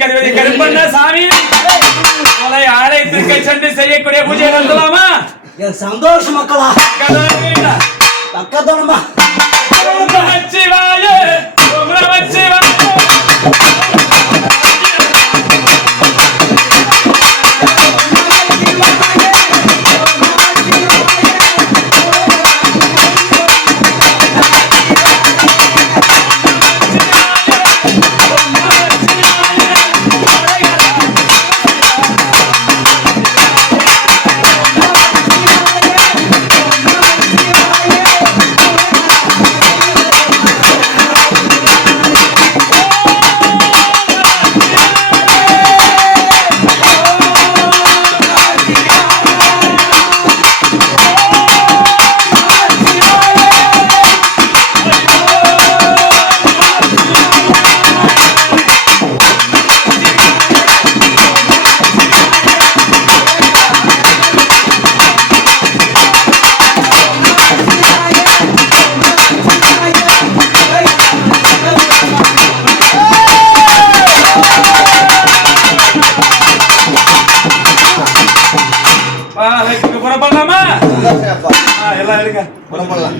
கதிபதி கருப்பண்ண சாமி உங்களை ஆலயத்திற்கு சென்று செய்யக்கூடிய பூஜை நடத்தலாமா? சந்தோஷம் மக்களா பக்கத்தோடமா நமச்சிவாய நமச்சிவாய புறப்படலாமா? எல்லாம் எடுங்க புறப்படலாம்.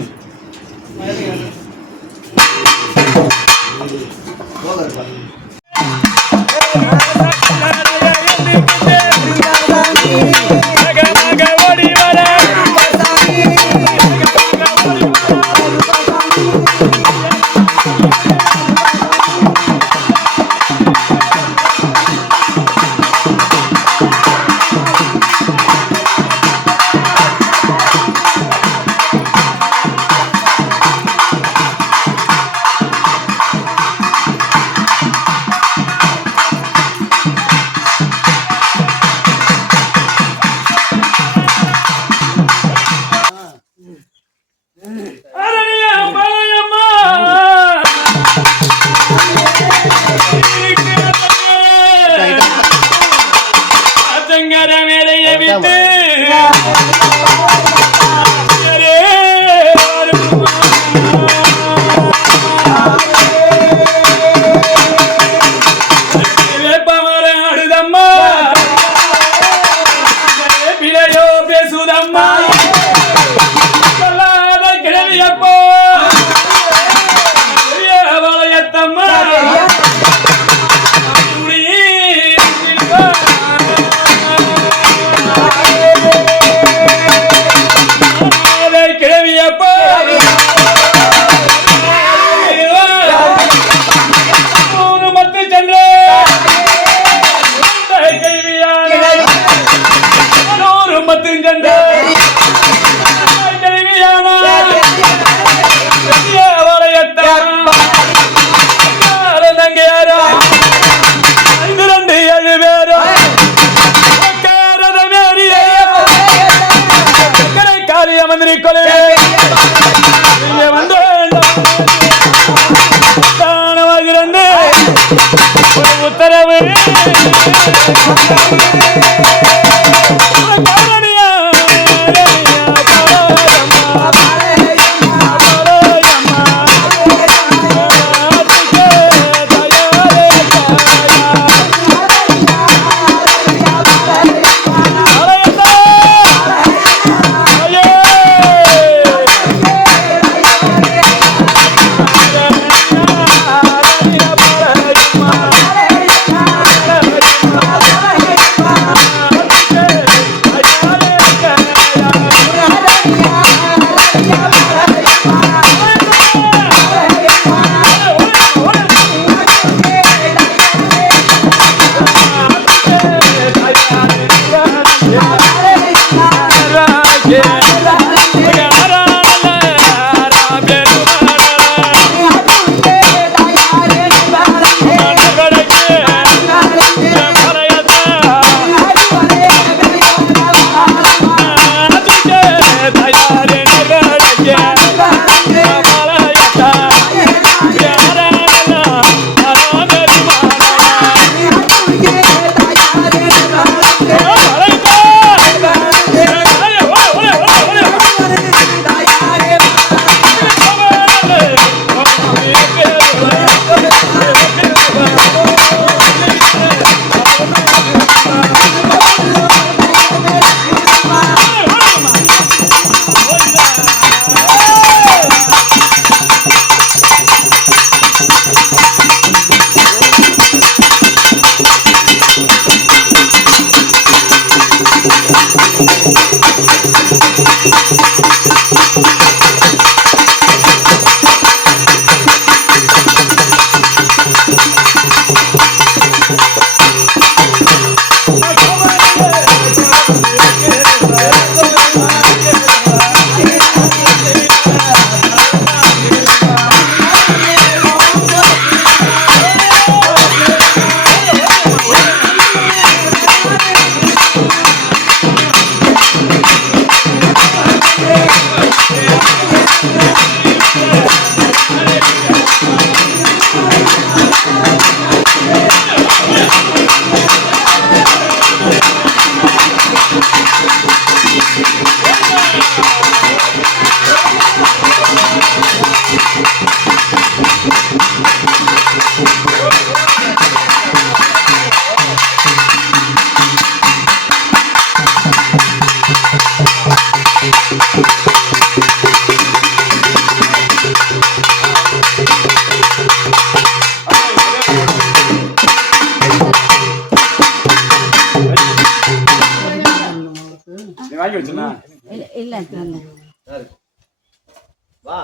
உத்தரவு நீ வாங்கி வச்சுனா இல்ல வா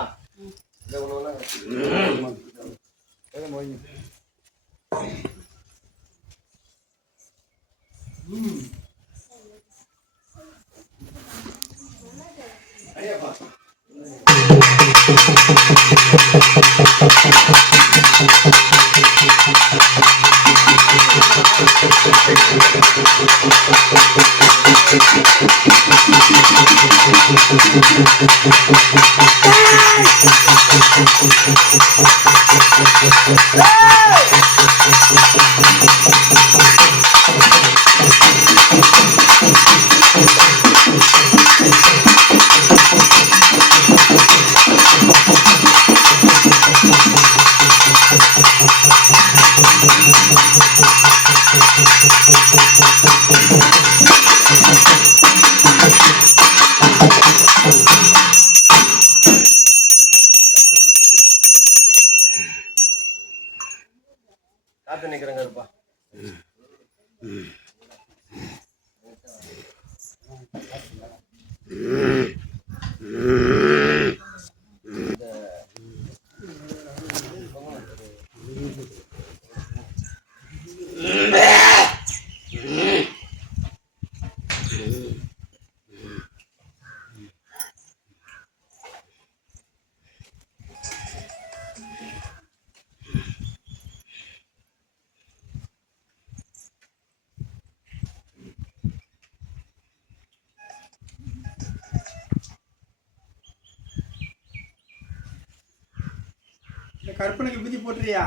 காத்து நிக்கிறேங்க இருப்பா கற்பனைக்கு விதி போட்டுறியா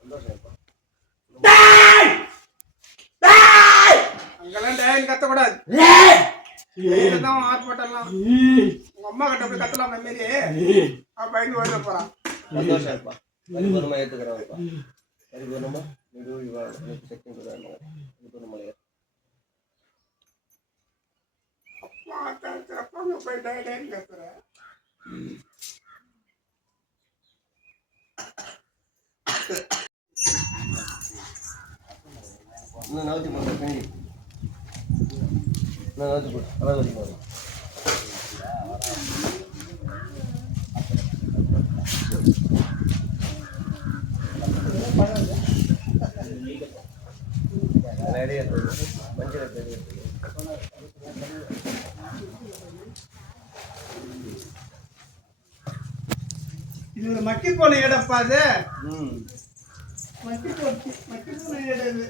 உள்ள போ அங்கெல்லாம் டேன் கத்தக்கூடாது ஆர்ப்பாட்டம்லாம் உங்க அம்மா கிட்ட போய் கத்தலாம் மாரி பயந்து ஓட போறான் சந்தோஷம் இருப்பா பரிபூர்ணமா ஏத்துக்கிறேன்ப்பா பரிபூர்ணமா செகண்ட் போய் டேன் கத்துறேன் இன்னும் நவத்தி போடுற பின்னாடி இன்னும் நவத்தி போடு அதான் வரைக்கும் வரும் மஞ்சள் இது ஒரு மக்கி போன இடப்பா அது மக்கி போன இடம்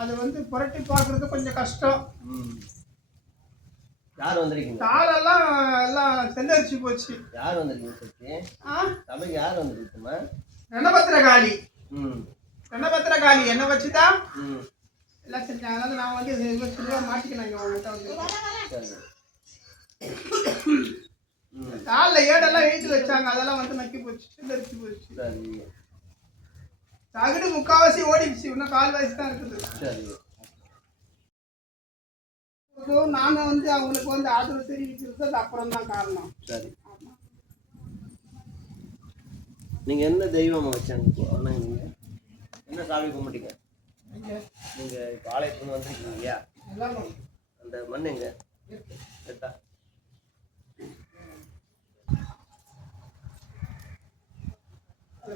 அது வந்து புரட்டி பார்க்கறது கொஞ்சம் கஷ்டம். யார் வந்திருக்கீங்க? காலெல்லாம் எல்லாம் செந்தரிச்சு போச்சு. யார் வந்திருக்கீங்க சச்சி? சபைக்கு யார் வந்திருக்குமா? ரணபத்திரகாளி. ரணபத்திரகாளி என்ன வச்சுதான் எல்லாம் செஞ்சாங்க. அதாவது நான் வந்து மாட்டிக்கினாங்க அவங்கள்ட்ட வந்து காலில் ஏடெல்லாம் எழுதி வச்சாங்க. அதெல்லாம் வந்து நக்கி போச்சு, செந்தரிச்சு போச்சு. தகுடு முக்காவாசி ஓடிடுச்சு, இன்னும் கால்வாசி தான் இருக்குது. நாங்கள் வந்து அவங்களுக்கு வந்து ஆதரவு தெரிவிக்கிறது அது அப்புறம் தான் காரணம். சரி, நீங்க என்ன தெய்வமா வச்சாங்க? நீங்க என்ன சாமி கும்பிட்டீங்க? நீங்க இப்போ ஆலயத்துக்கு வந்திருக்கீங்க இல்லையா? அந்த மண் எங்க கேட்டா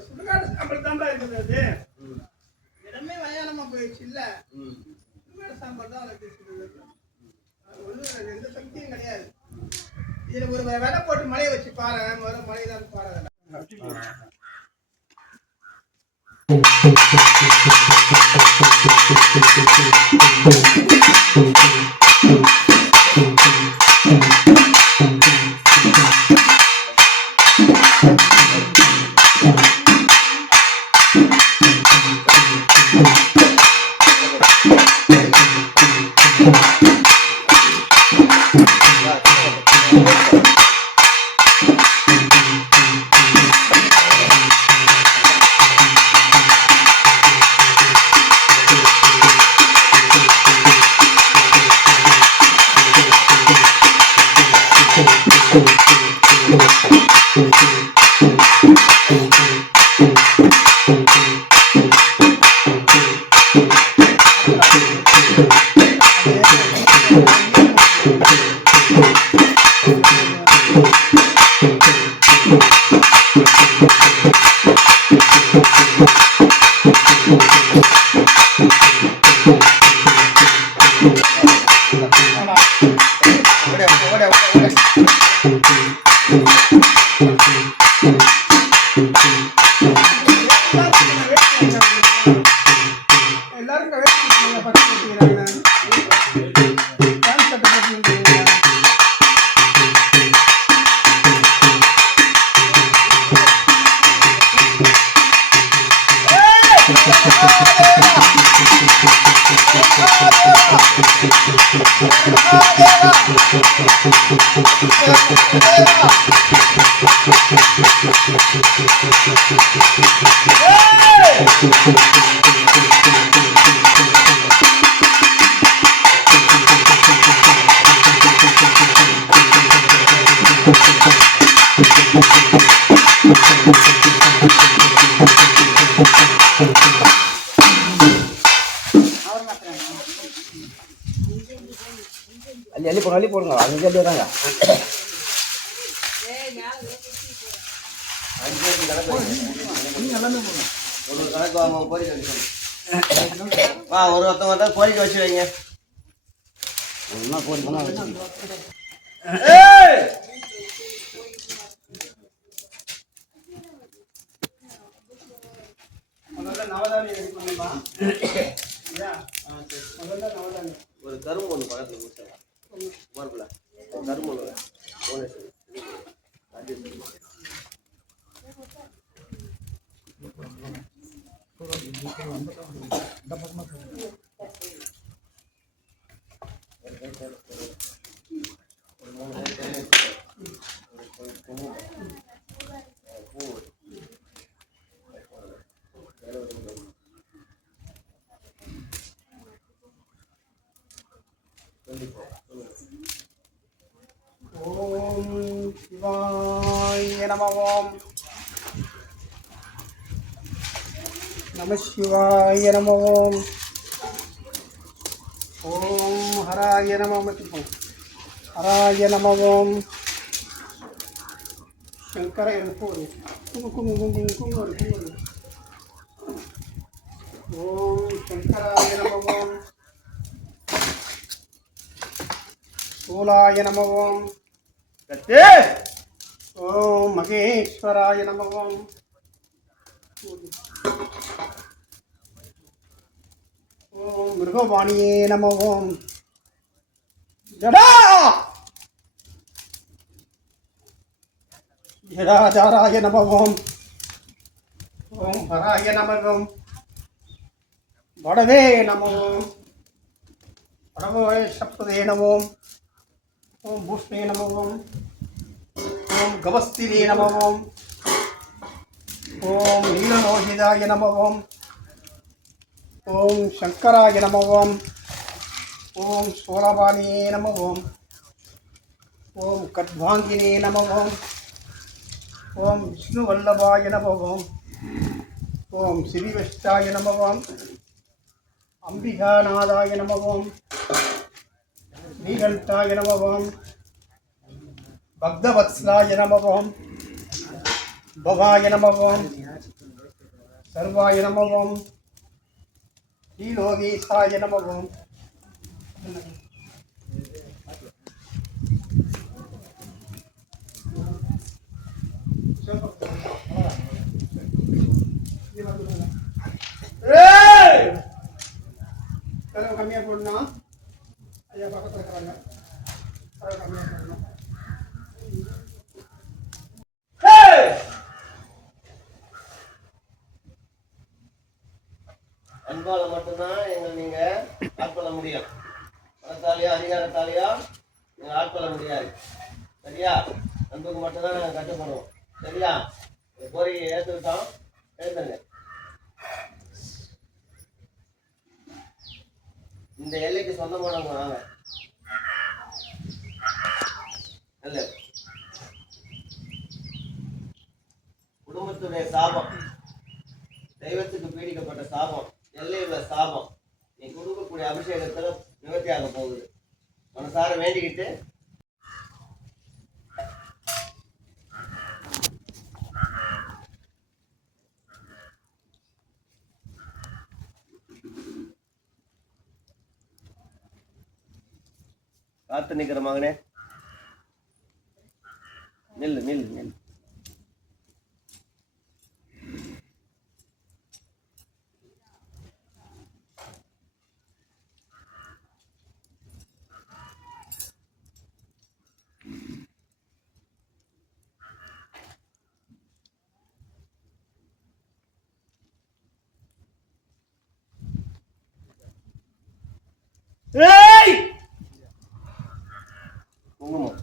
சுடுகாடு சாப்பாடு தான் இருக்குது. அது இடமே வயானமா போயிடுச்சு இல்ல. சுடுகாடு சாப்பாடு தான் ஒன்றும் எந்த சக்தியும் கிடையாது. இதுல ஒரு விதை போட்டு மழையை வச்சு பாரு, முதல்ல மழை தான் பாரு. Thank you. எல்லாரும் வேலை பற்றி அள்ளி போடுங்க அஞ்சு அள்ளி வராங்க. ஒரு கணக்கு வாங்க கோரிக்கை வா ஒரு ஒருத்தவங்க கோரிக்கை வச்சு வைங்க. ஒன்றா கோரிக்கைனா வச்சு ஒரு கரும்பு ஒன்று பக்கத்தில் கொடுத்தாங்க மார்பில் கரும்பு ஒன்று ஓம் சிவாய நம. ஓம் நம சிவாய நம. ஓம் ஓம் ஹராய நம. ஹராய நம. ஓம் சங்கர ஓம் சங்கராய நம. ஓம் சூலாய நம. ஓம் ஓம் மகேஸ்வராய நம. ஓம் ஓம் மிருகவாணியே நம. ஓம் ஜடா ஜடாதாராய நம. ஓம் ஓம் ஹராய நம. ஓம் வடவே நம. ஓம் வடவே சப்ததே நம. ஓம் பூஷ்ணே நம. ஓம் ஓம் கவஸ்திரே நம. ஓம் ஓம் நீலலோகிதாய நம. ஓம் ஓம் சங்கராய நம. ஓம் ஓம் சோழபாணியே நம. ஓம் ஓம் கட்வாங்கினே நம. ஓம் ஓம் விஷ்ணுவல்லபாய நம. ஓம் ஓம் ஸ்ரீவஷ்டாய நம. ஓம் அம்பிகாநாதாய நம. ஓம் நீகண்டாய நம. ஓம் பக்தவத்ஸ்லாய நம. ஓம் பவாய நம. ஓம் சர்வாய நம. ஓம் ஸ்ரீலோகேசாய நம. ஓம் கம்மியாக போடணும். ஐயா பக்கத்தில் இருக்கிறாங்க. கம்மியாக போடணும். அன்பால மட்டும்தான் எங்களை நீங்க ஆட்கொள்ள முடியும். பணத்தாலேயோ அதிகாரத்தாலேயோ நீங்கள் ஆட்கொள்ள முடியாது. சரியா? அன்புக்கு மட்டும்தான் நாங்கள் கட்டுப்படுவோம். சரியா? கோரிக்கையை ஏற்றுக்கிட்டோம். எழுந்துங்க. இந்த எல்லைக்கு சொந்தமானவங்க வாங்க. அல்ல குடும்பத்துடைய சாபம், தெய்வத்துக்கு பீடிக்கப்பட்ட சாபம், எல்லையுள்ள சாபம் நீ கொடுக்கக்கூடிய அபிஷேகத்துல நிவர்த்தியாக போகுது. மனசார வேண்டிக்கிட்டு காத்து நிக்கிற மகனே, நில்லு நில்லு நில்லு. குங்குமம்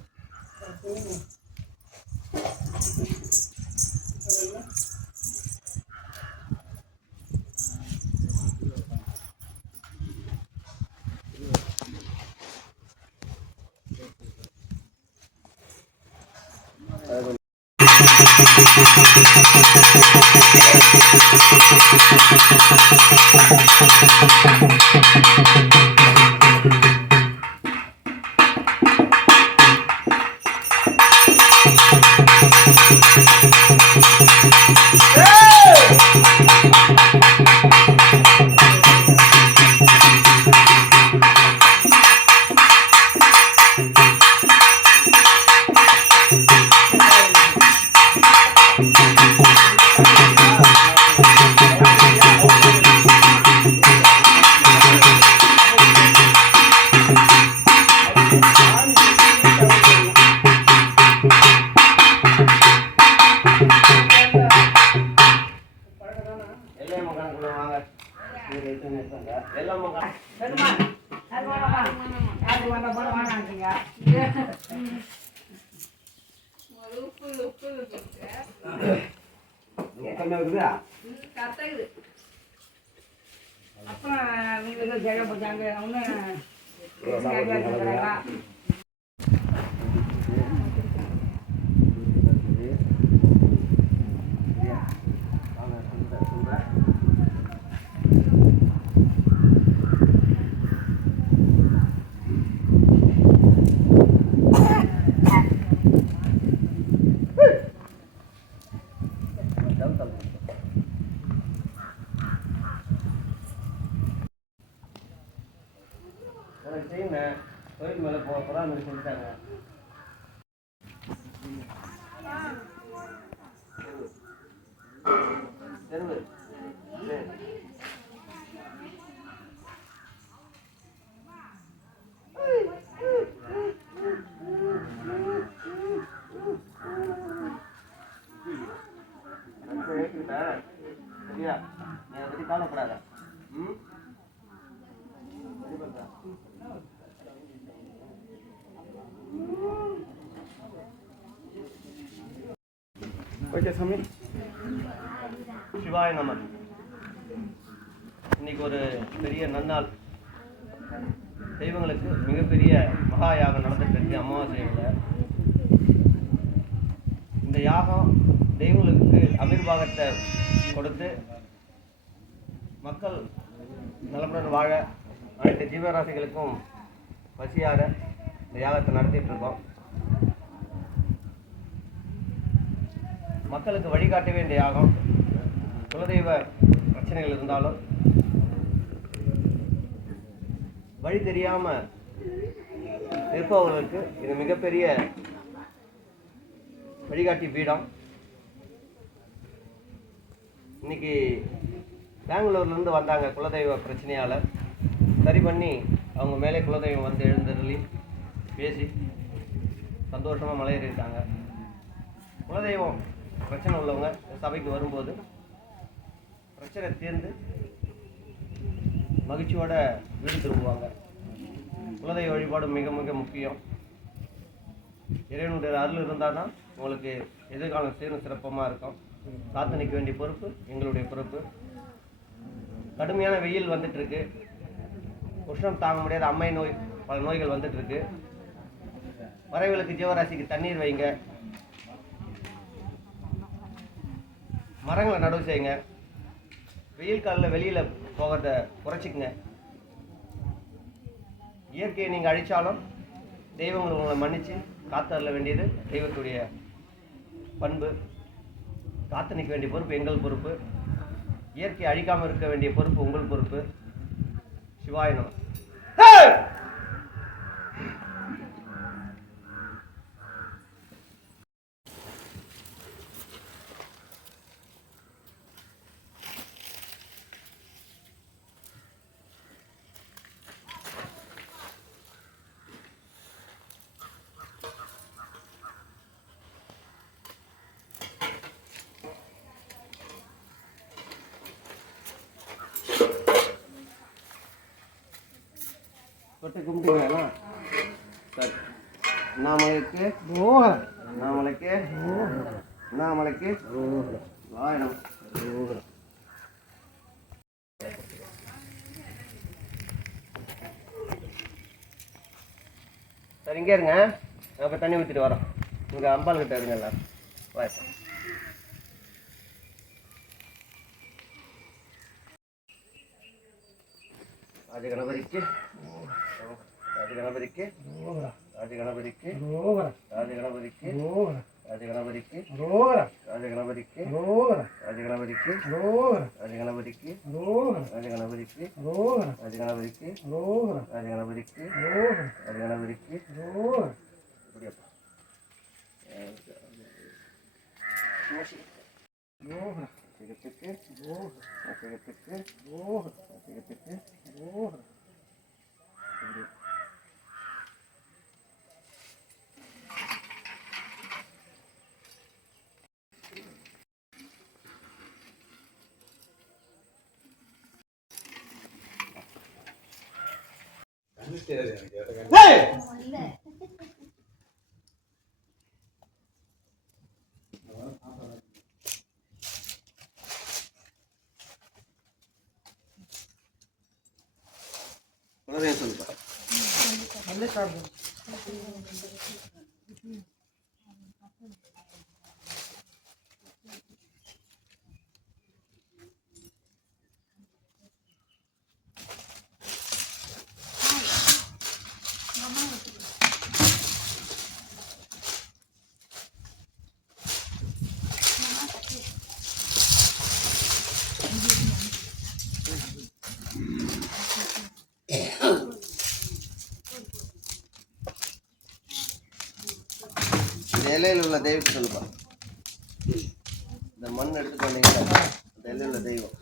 செய்யுங்க. கோயிலுக்கு மேலே போகிறா அந்த சொல்லிட்டாங்க. தெருவு சரியா? நீ அதை பற்றி கவலைப்படாத. ம் சாமி. சிவாய நம. இன்னைக்கு ஒரு பெரிய நன்னாள். தெய்வங்களுக்கு மிகப்பெரிய மகா யாகம் நடந்துட்டு இருக்கு அமாவாசையில். இந்த யாகம் தெய்வங்களுக்கு அமிர்வாகத்தை கொடுத்து மக்கள் நலமுடன் வாழ அனைத்து ஜீவராசிகளுக்கும் பசியார இந்த யாகத்தை நடத்திட்டு இருக்கோம். மக்களுக்கு வழிகாட்ட வேண்டிய யாகம். குலதெய்வ பிரச்சனைகள் இருந்தாலும் வழி தெரியாம இருப்பவர்களுக்கு இது மிகப்பெரிய வழிகாட்டி பீடம். இன்னைக்கு பெங்களூர்லேருந்து வந்தாங்க குலதெய்வ பிரச்சனையால். சரி பண்ணி அவங்க மேலே குலதெய்வம் வந்து எழுந்தருளி பேசி சந்தோஷமாக மலையேறிட்டாங்க. குலதெய்வம் பிரச்சனை உள்ளவங்க சபைக்கு வரும்போது பிரச்சனை தீர்ந்து மகிழ்ச்சியோட வீடு திரும்புவாங்க. குலதெய்வ வழிபாடு மிக மிக முக்கியம். இறைவனுடைய அருள் இருந்தால் தான் உங்களுக்கு எதிர்காலம் சீரும் சிறப்பமாக இருக்கும். காத்து நிற்க வேண்டிய பொறுப்பு எங்களுடைய பொறுப்பு. கடுமையான வெயில் வந்துட்டுருக்கு. உஷ்ணம் தாங்க முடியாத அம்மை நோய், பல நோய்கள் வந்துட்டுருக்கு. மறைவிலுக்கு ஜீவராசிக்கு தண்ணீர் வைங்க, மரங்களை நடவு செய்யுங்க, வெயில் காலில் வெளியில் போகிறத குறைச்சிக்கங்க. இயற்கையை நீங்கள் அழித்தாலும் தெய்வங்கள் உங்களை மன்னித்து காத்தரல வேண்டியது தெய்வத்துடைய பண்பு. காத்து நிற்க வேண்டிய பொறுப்பு எங்கள் பொறுப்பு. இயற்கையை அழிக்காமல் இருக்க வேண்டிய பொறுப்பு உங்கள் பொறுப்பு. சிவாய நம. தொட்டு கும்பிட்டுங்களா? சரி. அண்ணாமலைக்கு அண்ணாமலைக்கு அண்ணாமலைக்கு வாயனம். சரி, இங்கே இருங்க. அப்போ தண்ணி ஊற்றிட்டு வரோம். இங்கே அம்பாள் கிட்ட இருங்க எல்லாரும். வாய். ராஜகணபதிக்கு ராஜகணபதிக்கு ராஜகணபதிக்கு ராஜகணபதிக்கு ராஜகணபதிக்கு ராஜகணபதிக்கு ராஜகணபதிக்கு ராஜகணபதிக்கு ராஜகணபதிக்கு ராஜகணபதிக்கு ராஜகணபதிக்கு ராஜகணபதிக்கு இப்படியப்பா சிகத்துக்கு சிகத்துக்கு சிகத்துக்கு சொல்லுப்பா. இலையில் உள்ள தெய்வத்தை சொல்லுப்பா. இந்த மண் எடுத்துட்டு வந்தீங்களா? இந்த இலையில் உள்ள தெய்வம்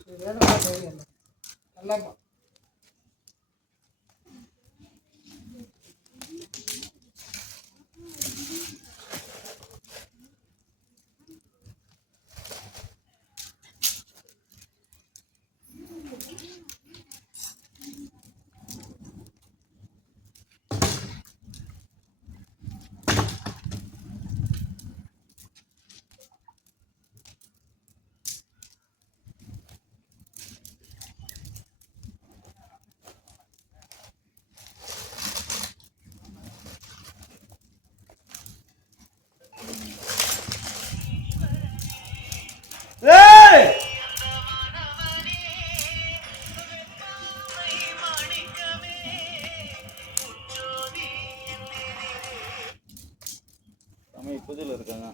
புதுல இருக்காங்க.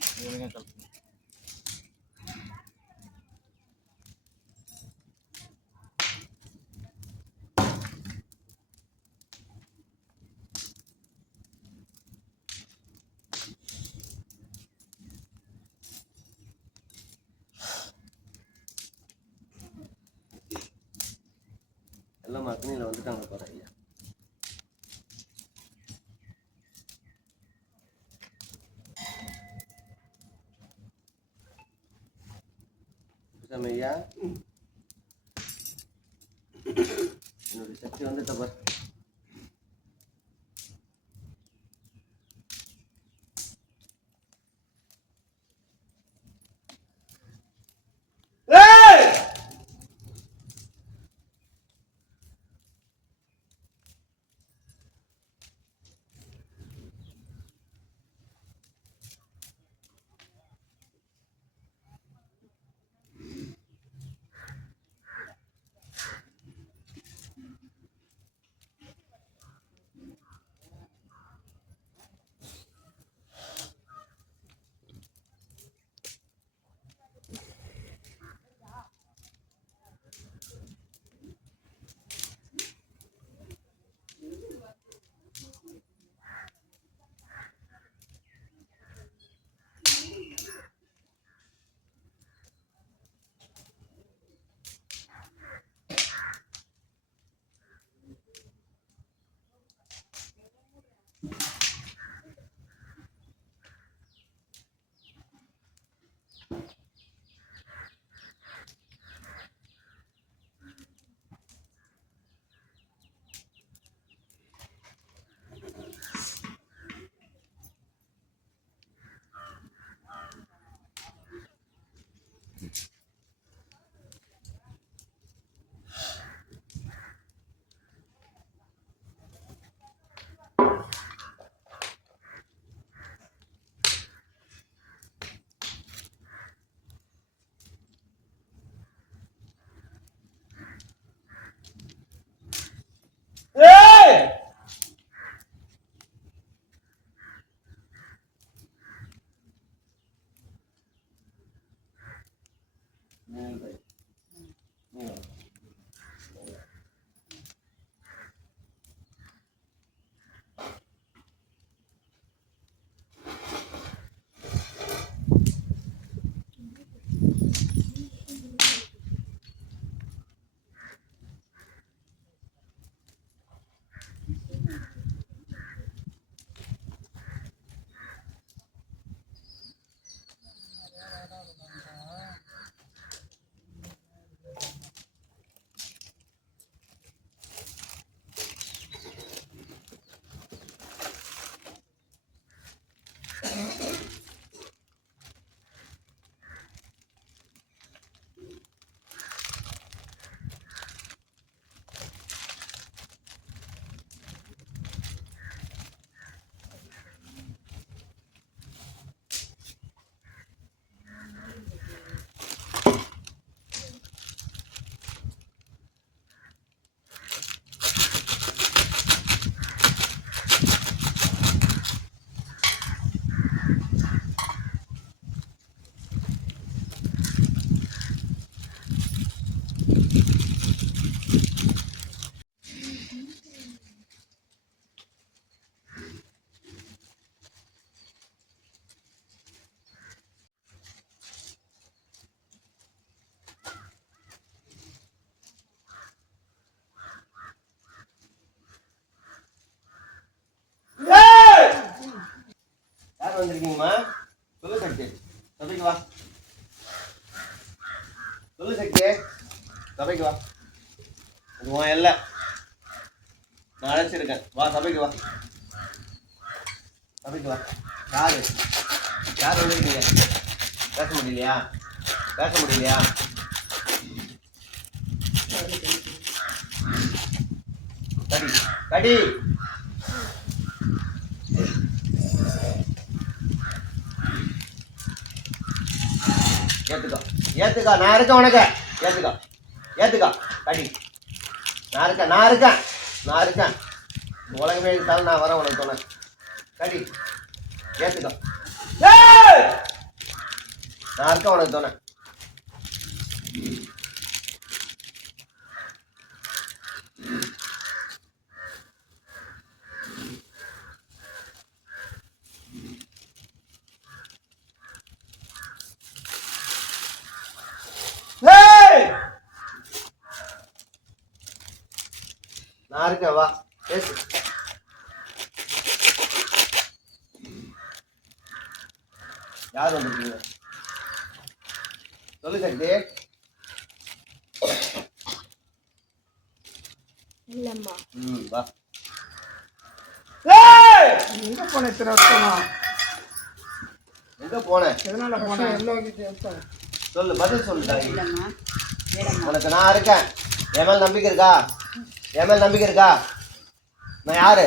எல்லாம் அக்னியில் வந்துட்டாங்க பாரு ஐயா. ஐயா என்னுடைய சக்தி வந்துட்ட பாரு. யார் வந்திருக்கீங்கம்மா? சொல்லு சக்தி, சபைக்கு வா. சொல்லு சக்தி, சபைக்கு வா. இது உன் எல்லை, நான் அழைச்சிருக்கேன். வா சபைக்கு வா, சபைக்கு வா. யாரு யார் வந்திருக்கீங்க? பேச முடியலையா? பேச முடியலையா? கடி கடி. ஏத்துக்கோ ஏத்துக்கோ, நான் இருக்கேன் உனக்கு. ஏத்துக்கோ ஏத்துக்கோ, கடி. நான் இருக்கேன் நான் இருக்கேன் நான் இருக்கேன். உலகமே இருந்தாலும் நான் வரேன் உனக்கு சொன்னேன். கடி ஏத்துக்கோ. நான் இருக்கேன் உனக்கு சொன்னேன். நான் இருக்கேன், வா பேசு. யார் வந்திருக்கீங்க? சொல்லு சக்தி. இல்லம்மா. வா. எங்க போன இத்தனை வருஷமா? எங்க போன? எதனால போன? எல்லாம் சொல்லு, பதில் சொல்லு தாயி. உனக்கு நான் இருக்கேன். என் மேல நம்பிக்கை இருக்கா? என் மேல நம்பிக்கை இருக்கா? நான் யாரு?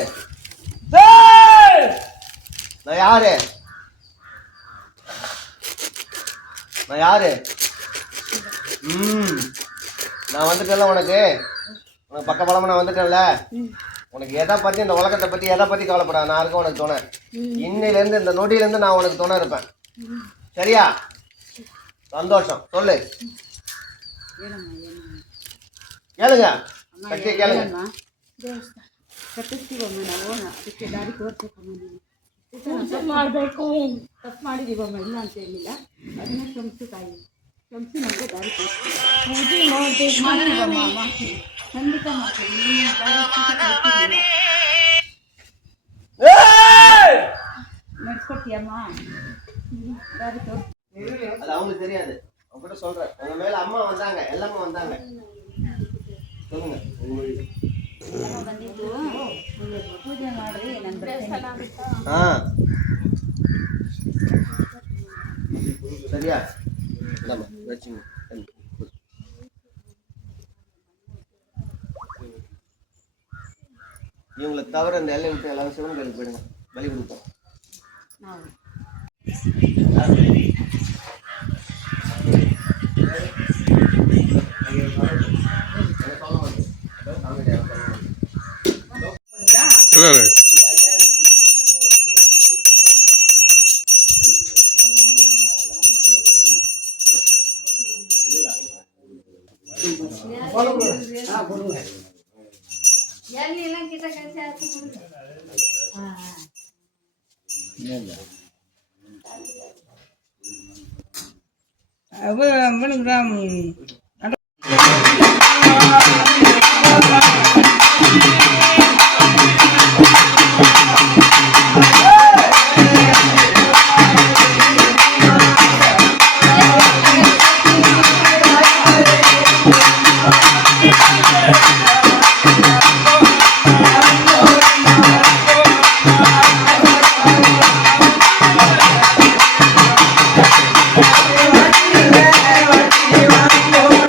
நான் யாரு? நான் யாரு? நான் வந்துட்டேன்ல உனக்கு. உனக்கு பக்கபலமா நான் வந்துட்டேன்ல. உனக்கு எதை பத்தி, இந்த உலகத்தை பத்தி எதை பத்தி கவலைப்படாத. நான் இருக்க உனக்கு துணை. இன்னையில இருந்து, இந்த நொடியில இருந்து நான் உனக்கு துணை இருப்பேன். சரியா? சந்தோஷம். சொல்லு. கேளுங்க சக்தியை கேளுங்க. ಮಾಡಬೇಕು ತಪ್ಪು ಮಾಡಿದೀವಮ್ಮ, ಇಲ್ಲ ಅಂತ ಹೇಳಿಲ್ಲ. ಅದನ್ನ ಕ್ಷಮಿಸು ತಾಯಿ, ಕ್ಷಮಿಸಿ ನಮಗೆ ದಾರಿ ಕೊಡ್ತೀವಿ. ಪೂಜೆ ಮಾಡಬೇಕು, ಮಾಡಿದೀವಮ್ಮ, ಮಾಡ್ತೀವಿ, ಖಂಡಿತ ಮಾಡ್ತೀವಿ. ನಡ್ಸ್ಕೊಡ್ತೀಯಮ್ಮ, ದಾರಿ ತೋರಿಸ್ತೀವಿ. அது அவங்களுக்கு தெரியாது. அவங்ககிட்ட சொல்றேன். உங்க மேல அம்மா வந்தாங்க, எல்லாமே வந்தாங்க. சொல்லுங்க. ಬಂದಿದ್ದು ಪೂಜೆ ಮಾಡ್ರಿ, ನನ್ನ சரியா? இந்தாம்மா வச்சுங்க. இவங்களை தவிர இந்த எல்லை விட்டு எல்லாரும் சிவன் கோயிலுக்கு போயிடுங்க, பலி கொடுப்போம். Thank you.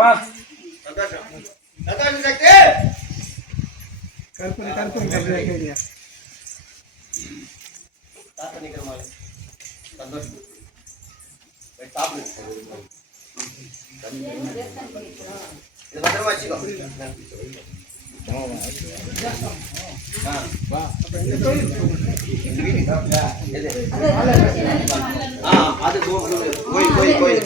வா. சந்தோஷம் சந்தோஷம் சக்தி. கருப்பு தாத்தா நிக்கிற மாதிரி சந்தோஷம். சாப்பிடு. இது பத்திரமா வச்சுக்கோ. அது கோயில்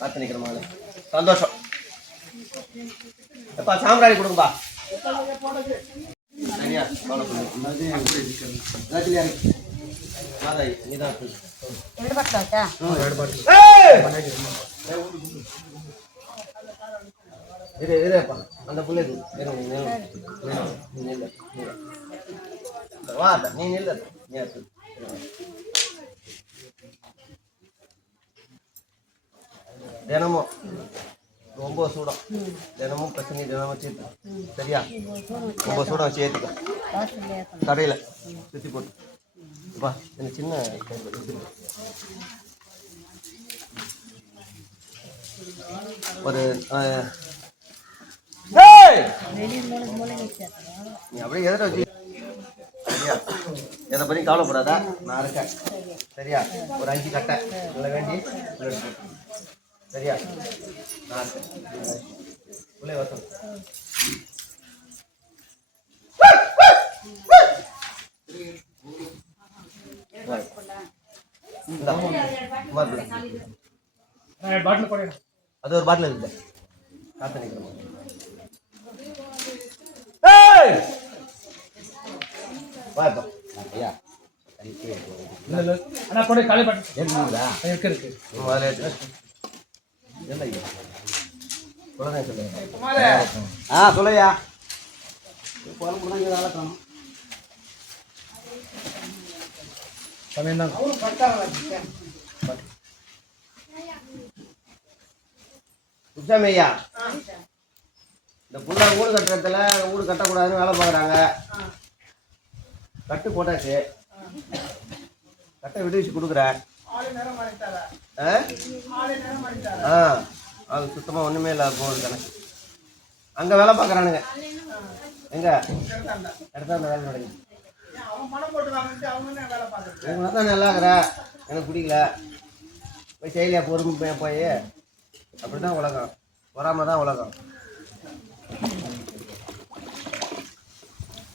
பார்த்து நிக்கிற மாதிரி சந்தோஷம். எப்பா சாம்பிராணி கொடுங்கப்பா. சரியா அந்த புள்ள வா நீ நில்ல. தினமும் ரொம்ப சூடம், தினமும் பிரச்சனை, தினமும் சேர்த்து. சரியா ரொம்ப சூடம் சேர்த்துக்க கடையில் சுற்றி போட்டு வா. எனக்கு சின்ன ஒரு நீ அப்படியே எதிர வச்சு. சரியா எதை பற்றி கவலைப்படாதா, நான் இருக்கேன். சரியா ஒரு 5 கட்டை இல்லை வேண்டி. சரியா நான் இருக்கேன். உள்ளே வசம் அது ஒரு பாட்டில் இல்லை. காத்து நிற்கிறோம். ஐயா சொல்லையா ஐயா. இந்த புள்ள வீடு கட்டுறதுல வீடு கட்டக்கூடாதுன்னு வேலை பார்க்குறாங்க. கட்டு போட்டாச்சு, கட்டை விடுவிச்சு கொடுக்குறேன். அது சுத்தமாக ஒன்றுமே இல்லை போகுது கணக்கு. அங்கே வேலை பார்க்குறானுங்க. எங்க இடத்த அந்த வேலை நடக்குது. இவங்க தான் நல்லா இருக்கிற, எனக்கு பிடிக்கல. போய் செயலியா பொறுமை போய். அப்படி தான் உலகம், பொறாம தான் உலகம்.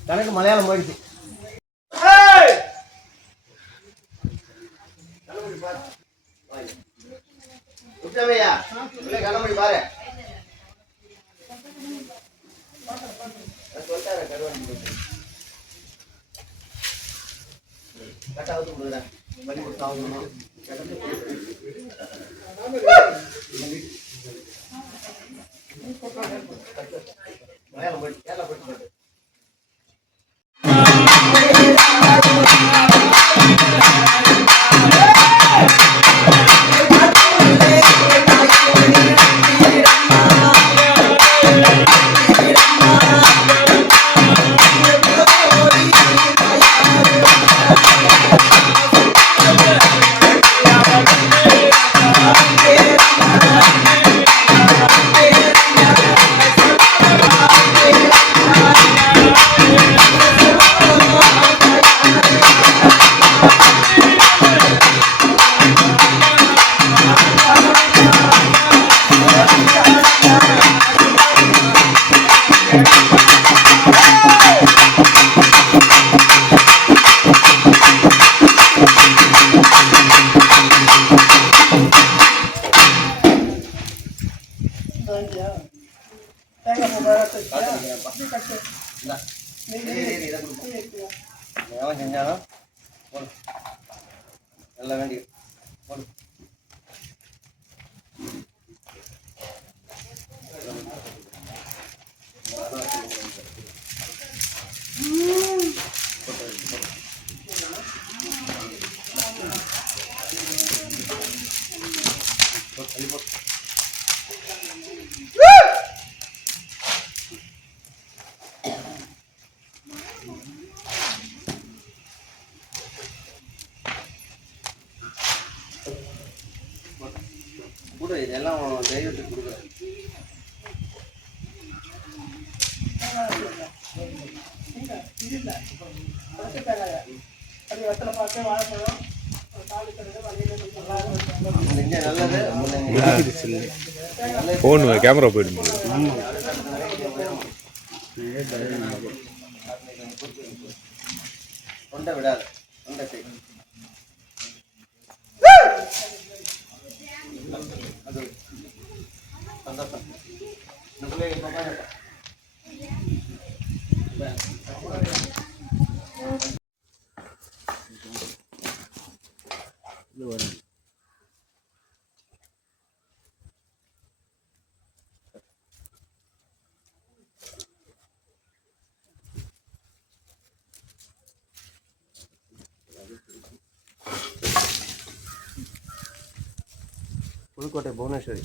கணக்கு மலையாளம் போயிடுச்சு. கண்ணமணி பாரு சொல்லிட்டாரு. கருவாடி கட்டா ஊத்து கொடுக்குறேன். பண்ணி கொடுத்தா மலையாளம் போயிட்டு கேரளா போயிட்டு போயிட்டு செஞ்சாலும் நல்லா வேண்டி கொடு, இதெல்லாம் தெய்வத்துக்கு கொடுக்குறேன். நல்லது ஃபோன் கேமரா போயிடுச்சு. தொண்டை விடாது, தொண்டை செய். சந்தோஷம். இந்த பிள்ளைங்க இப்போ புதுக்கோட்டை புவனேஸ்வரி.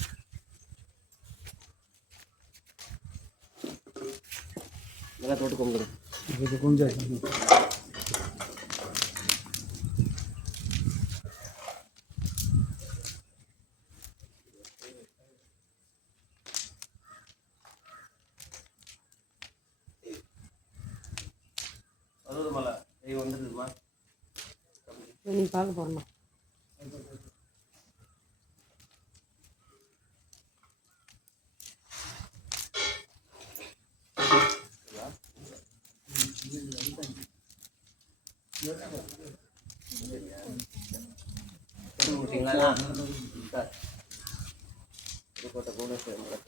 இதெல்லாம் தொட்டு கும்பிடுங்க. மலை வந்துடுதுமா, நீ பார்க்க போறோம். புதுக்கோட்டை புவனேஸ்வரி மலை.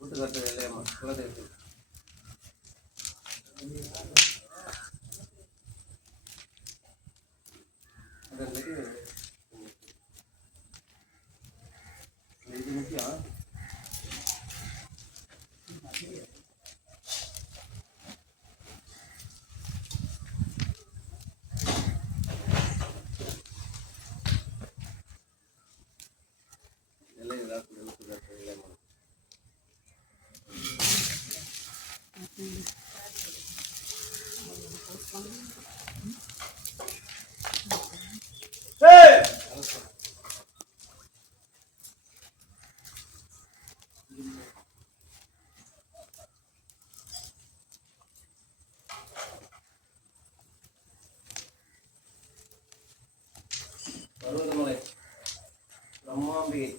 வீட்டுக்கட்டு இல்லையம்மா, குலதெய்வத்துக்கு. இது முக்கியம். பருவதமலை பிரம்மாம்பிகை.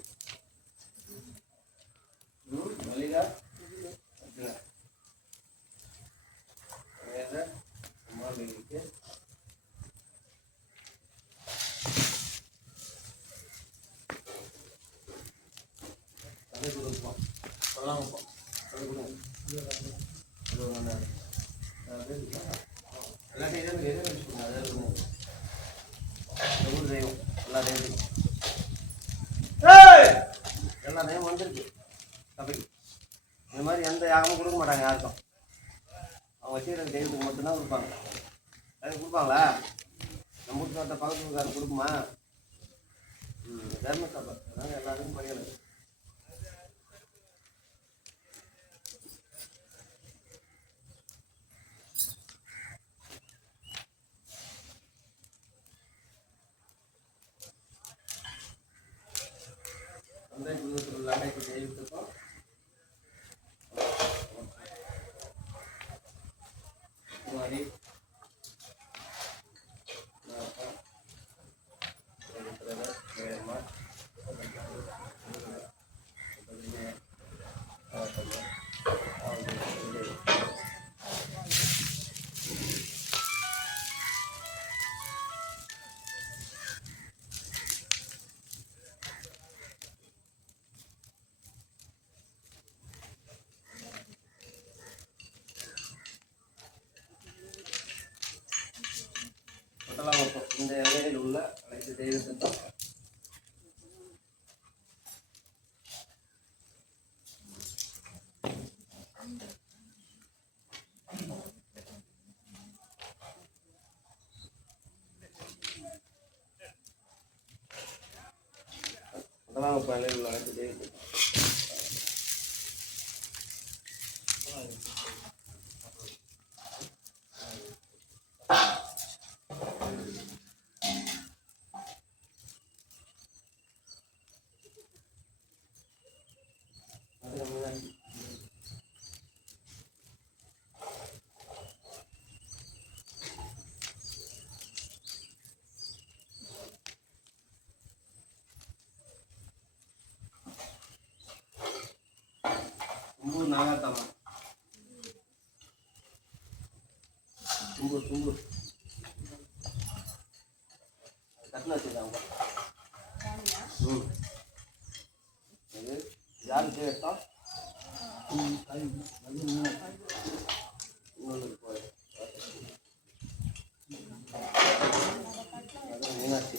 மல்லிகா பிரம்மாம்பிகைக்கு தலை கொடுப்போம், சொல்லாமப்போம், தலை கொடுங்க. எல்லாத்தையும் தெய்வம் எல்லா தெய்வம் எல்லா தெய்வம் வந்துருக்கு சபைக்கு. இந்த மாதிரி எந்த யாகமும் கொடுக்க மாட்டாங்க யாருக்கும். அவங்க வச்சுக்கிற தெய்வத்துக்கு மட்டும்தான் கொடுப்பாங்க. அதுக்கு கொடுப்பாங்களா? நம்ம வீட்டு பக்கத்து வீட்டுக்காரர் கொடுக்குமா? தர்ம சபை, அதனால எல்லாருக்கும் பணியாது. தெய்வத்துக்கும் இந்த எல்லையில் உள்ள அனைத்து தெய்வத்துக்கும் எல்லையில் உள்ள அனைத்து தெய்வத்துக்கும் நாகாத்தம்மா தும்பு தும்பு கட்டின வச்சுருக்காங்க. இது யாருக்கு எடுத்தா மீனாட்சி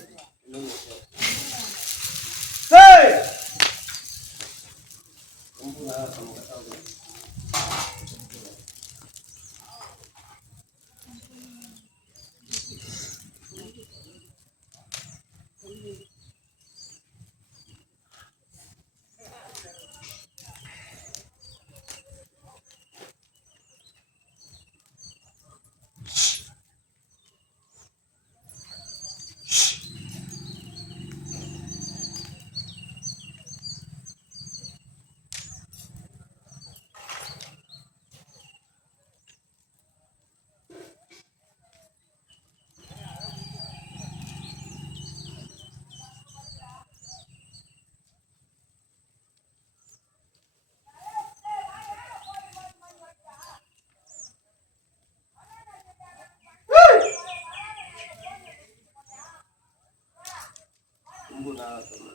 தும்பு நாகாத்தம்மா.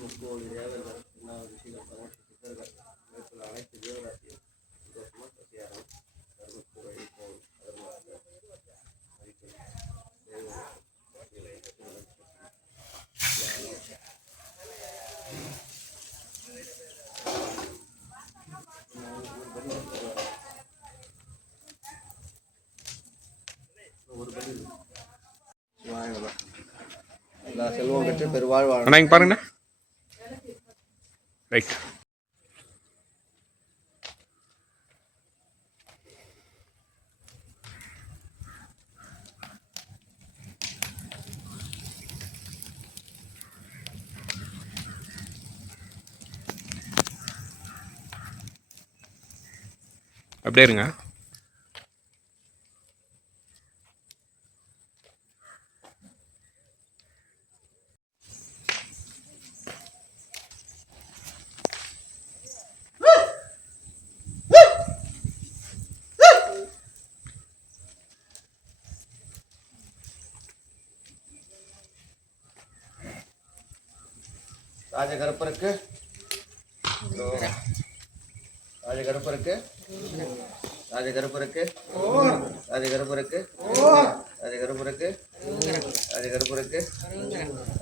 முப்போது தேவர்கள் ரிஷிகள் 18 சித்தர்கள் மேற்கொள்ள அனைத்து தேவராசியும் சந்தோஷமா சசியாரம் தர்மத்துறை போல் அதர்மாக ஒரு படி எல்லா செல்வம் பெற்று பெருவாழ் வாழ. அண்ணா இங்கே பாருங்கண்ணா. ரைட். அப்படியே இருங்க. ராஜகருப்பருக்கு ராஜகருப்பருக்கு ராஜகருப்பருக்கு ராஜகருப்பருக்கு ராஜகருப்பருக்கு ராஜகருப்பருக்கு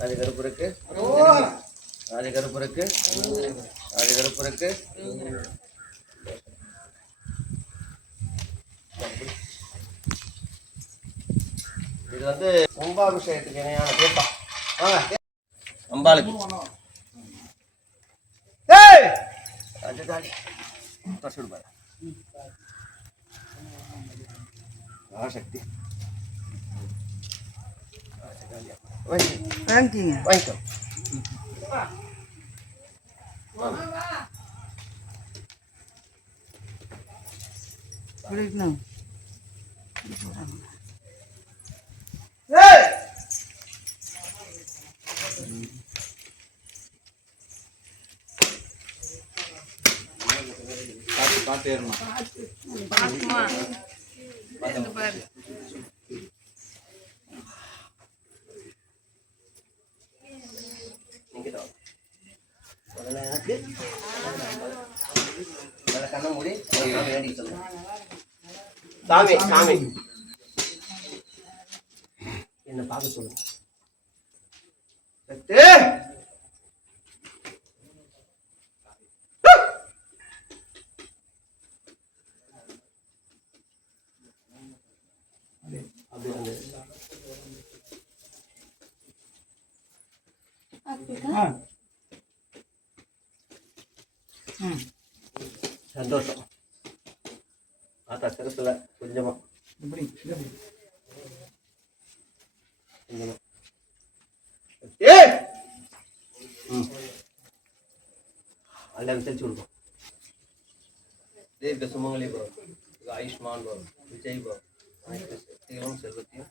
ராஜகருப்பருக்கு ராஜகருப்பருக்கு ராஜகருப்பருக்கு இது வந்து கும்பாபிஷேகத்துக்கு இணையான கேப்பா. வாங்க அம்பாளுக்கு சக்தி வாங்கிக்கோ. பார்த்து ஏறணும். கண்ண மூடி வேண்டி சொல்லுங்க. சாமி சாமி என்ன பார்க்க சொல்லுங்க. அப்படி வந்து ஓகேக்கா சந்தோஷம். ஆத்தா சிறப்புல கொஞ்சமா கொஞ்சமா. ஏய் அல்ல செஞ்சு கொடுப்போம். தீர்க்க சுமங்கலி பவன், ஆயுஷ்மான் பவன், விஜய் பவன், அனைத்து சக்திகளும் செல்வத்தையும்